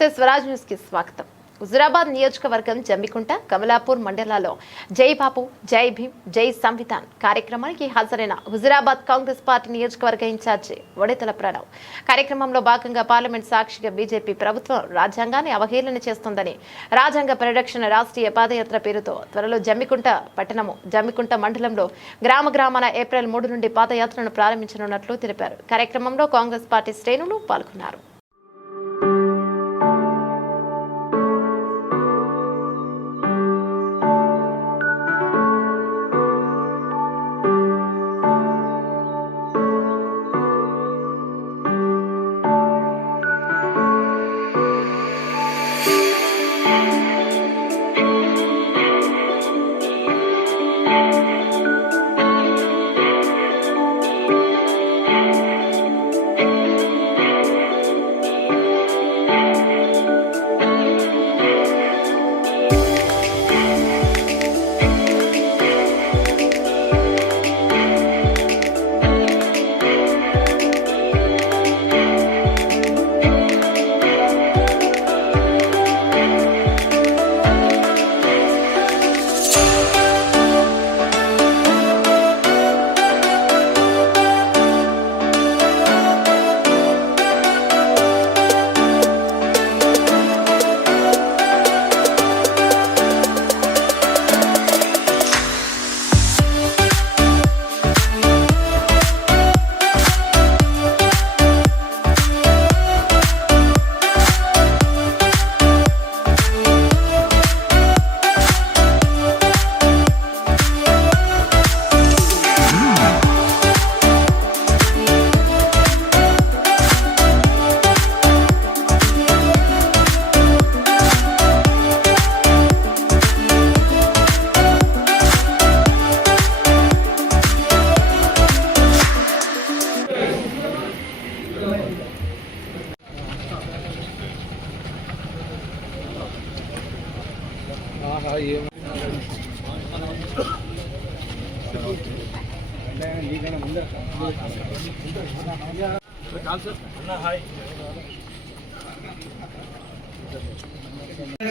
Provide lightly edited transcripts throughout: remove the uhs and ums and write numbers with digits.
నమస్తే స్వరాజ్ న్యూస్ కి స్వాగతం. హుజురాబాద్ నియోజకవర్గం జమ్మికుంట కమలాపూర్ మండలాల్లో జై బాపు జై భీమ్ జై సంవిధాన్ కార్యక్రమానికి హాజరైన హుజురాబాద్ కాంగ్రెస్ పార్టీ నియోజకవర్గ ఇన్ఛార్జి వడితల ప్రణవ్ కార్యక్రమంలో భాగంగా పార్లమెంట్ సాక్షిగా బీజేపీ ప్రభుత్వం రాజ్యాంగాన్ని అవహేళన చేస్తోందని, రాజ్యాంగ పరిరక్షణ రాష్ట్రీయ పాదయాత్ర పేరుతో త్వరలో జమ్మికుంట పట్టణము జమ్మికుంట మండలంలో గ్రామాన ఏప్రిల్ 3 నుండి పాదయాత్రను ప్రారంభించనున్నట్లు తెలిపారు. కార్యక్రమంలో కాంగ్రెస్ పార్టీ శ్రేణులు పాల్గొన్నారు.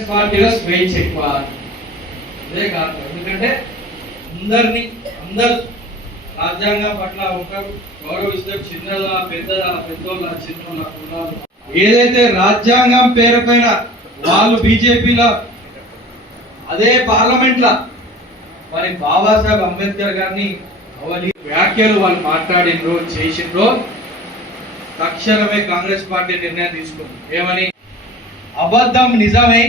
పార్టీలో స్వేచ్ఛ ఎక్కువ, అదే కాదు. ఎందుకంటే అందరు రాజ్యాంగం పట్ల ఉంటారు, గౌరవిస్తారు. చిన్నదా పెద్దదా, పెద్దోళ్ళ చిన్నోళ్ళ కులాలు, ఏదైతే రాజ్యాంగం పేరు పైన వాళ్ళు బీజేపీలో అదే పార్లమెంట్ లా మరి బాబాసాహెబ్ అంబేద్కర్ గారిని అవలి వ్యాఖ్యలు వాళ్ళు మాట్లాడినరో చేసిండ్రో తక్షణమే కాంగ్రెస్ పార్టీ నిర్ణయం తీసుకుంది. ఏమని? అబద్ధం నిజమై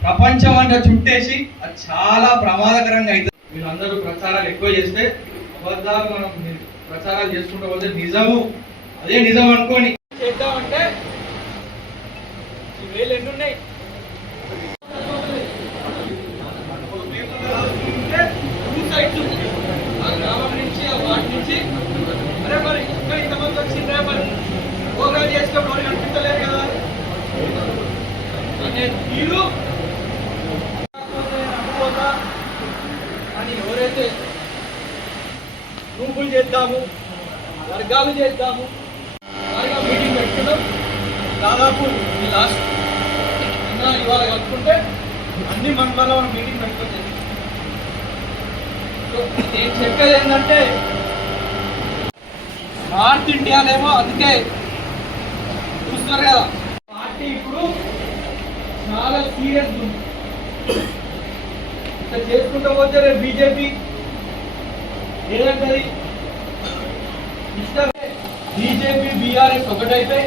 ప్రపంచం అంతా చుట్టేసి అది చాలా ప్రమాదకరంగా అవుతుంది. వీళ్ళందరూ ప్రచారాలు ఎక్కువ చేస్తే అబద్ధాలు మనం ప్రచారాలు చేసుకుంటూ పోతే నిజము అదే నిజం అనుకోని చేద్దామంటే వేలు ఎన్నున్నాయి. ఆ గ్రామం నుంచి ఆ వాటి నుంచి అరే మరి ఇంకా ఇంతమంది వచ్చిందే మరి భోగాలు చేసుకోవడం కనిపించలేదు కదా అనే తీరు అని ఎవరైతే గ్రూపులు చేద్దాము, వర్గాలు చేద్దాము వారిగా మీటింగ్ పెట్టుకున్నాం. దాదాపు ఈ లాస్ట్ ఇవాళ కలుపుకుంటే అన్ని మండలాల్లో మనం మీటింగ్ పెట్టుకోవచ్చు. నేను చెప్పేది ఏంటంటే నార్త్ ఇండియానేమో అందుకే చూస్తున్నారు కదా, పార్టీ ఇప్పుడు చాలా సీరియస్ ఉంది. ఇట్లా చేసుకుంటూ పోతే రేపు బీజేపీ ఏదంటది ఇష్టమే. బీజేపీ బీఆర్ఎస్ ఒకటైతే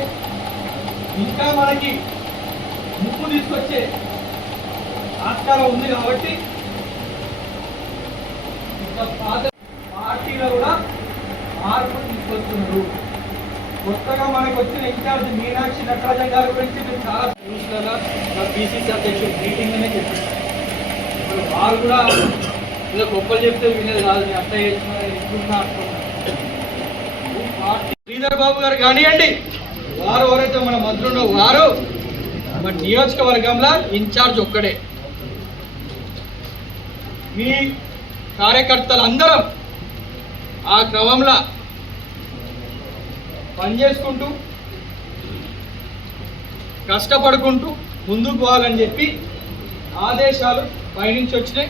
ఇంకా మనకి ముప్పు తీసుకొచ్చే ఆస్కారం ఉంది. కాబట్టి పాత పార్టీలో కూడా మార్పు తీసుకొస్తున్నారు. కొత్తగా మనకు వచ్చిన ఇన్ఛార్జ్ మీనాక్షి నటరాజన్ గారి గురించి మేము చాలా చూసినా బీసీసీ అధ్యక్షుడు మీటింగ్ అనే చెప్పారు. ఇప్పుడు వారు కూడా ఇలా గొప్పలు చెప్తే వినేది కాదు, నేను అట్లా చేస్తున్నా పార్టీ శ్రీధర్ బాబు గారు కానివ్వండి, వారు ఎవరైతే మన మంత్రులు వారు మన నియోజకవర్గంలో ఇన్ఛార్జ్ ఒక్కడే. మీ కార్యకర్తలు అందరం ఆ క్రమంలో పనిచేసుకుంటూ కష్టపడుకుంటూ ముందుకు పోవాలని చెప్పి ఆదేశాలు పైనుంచి వచ్చినాయి.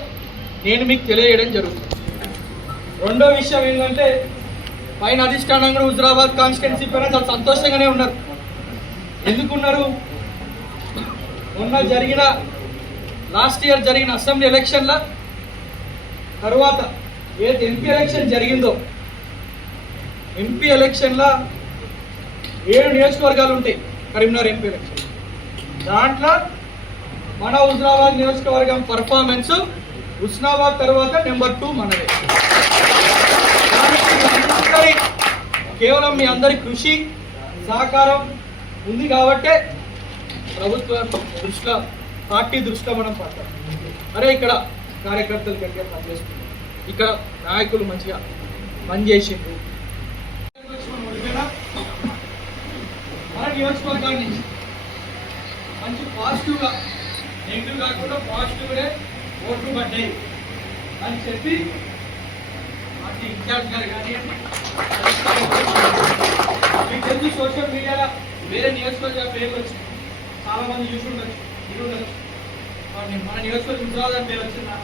నేను మీకు తెలియజేయడం జరుగుతుంది. రెండో విషయం ఏంటంటే పైన అధిష్టానం కూడా హుజురాబాద్ కాన్స్టిట్యున్సీ పైన చాలా సంతోషంగానే ఉన్నారు. ఎందుకున్నారు? మొన్న జరిగిన లాస్ట్ ఇయర్ జరిగిన అసెంబ్లీ ఎలక్షన్ల తర్వాత ఏది ఎంపీ ఎలక్షన్ జరిగిందో, ఎంపీ ఎలక్షన్ల 7 నియోజకవర్గాలు ఉంటాయి. కరీంనగర్ ఎంపీ ఎలక్షన్ దాంట్లో మన హుజురాబాద్ నియోజకవర్గం పర్ఫార్మెన్స్ హుస్నాబాద్ తర్వాత నెంబర్ 2 మనదే. కేవలం మీ అందరి కృషి సహకారం ఉంది కాబట్టే ప్రభుత్వ దృష్టిలో, పార్టీ దృష్టిలో మనం పడతాం. అరే ఇక్కడ కార్యకర్తలు గట్టిగా పనిచేస్తున్నారు, ఇక్కడ నాయకులు మంచిగా పనిచేసిండ్రు. మన నియోజకవర్గాన్ని మంచి పాజిటివ్గా, నెగిటివ్ కాకుండా పాజిటివ్గా ఓట్లు పడ్డాయి అని చెప్పి పార్టీ ఇన్ఛార్జ్ గారు కానీ మీకు తెలిసి సోషల్ మీడియాలో వేరే నియోజకవర్గ పేర్లు వచ్చింది, చాలా మంది చూసి ఉండొచ్చు, మన నియోజకవర్గం పేరు వచ్చిందా?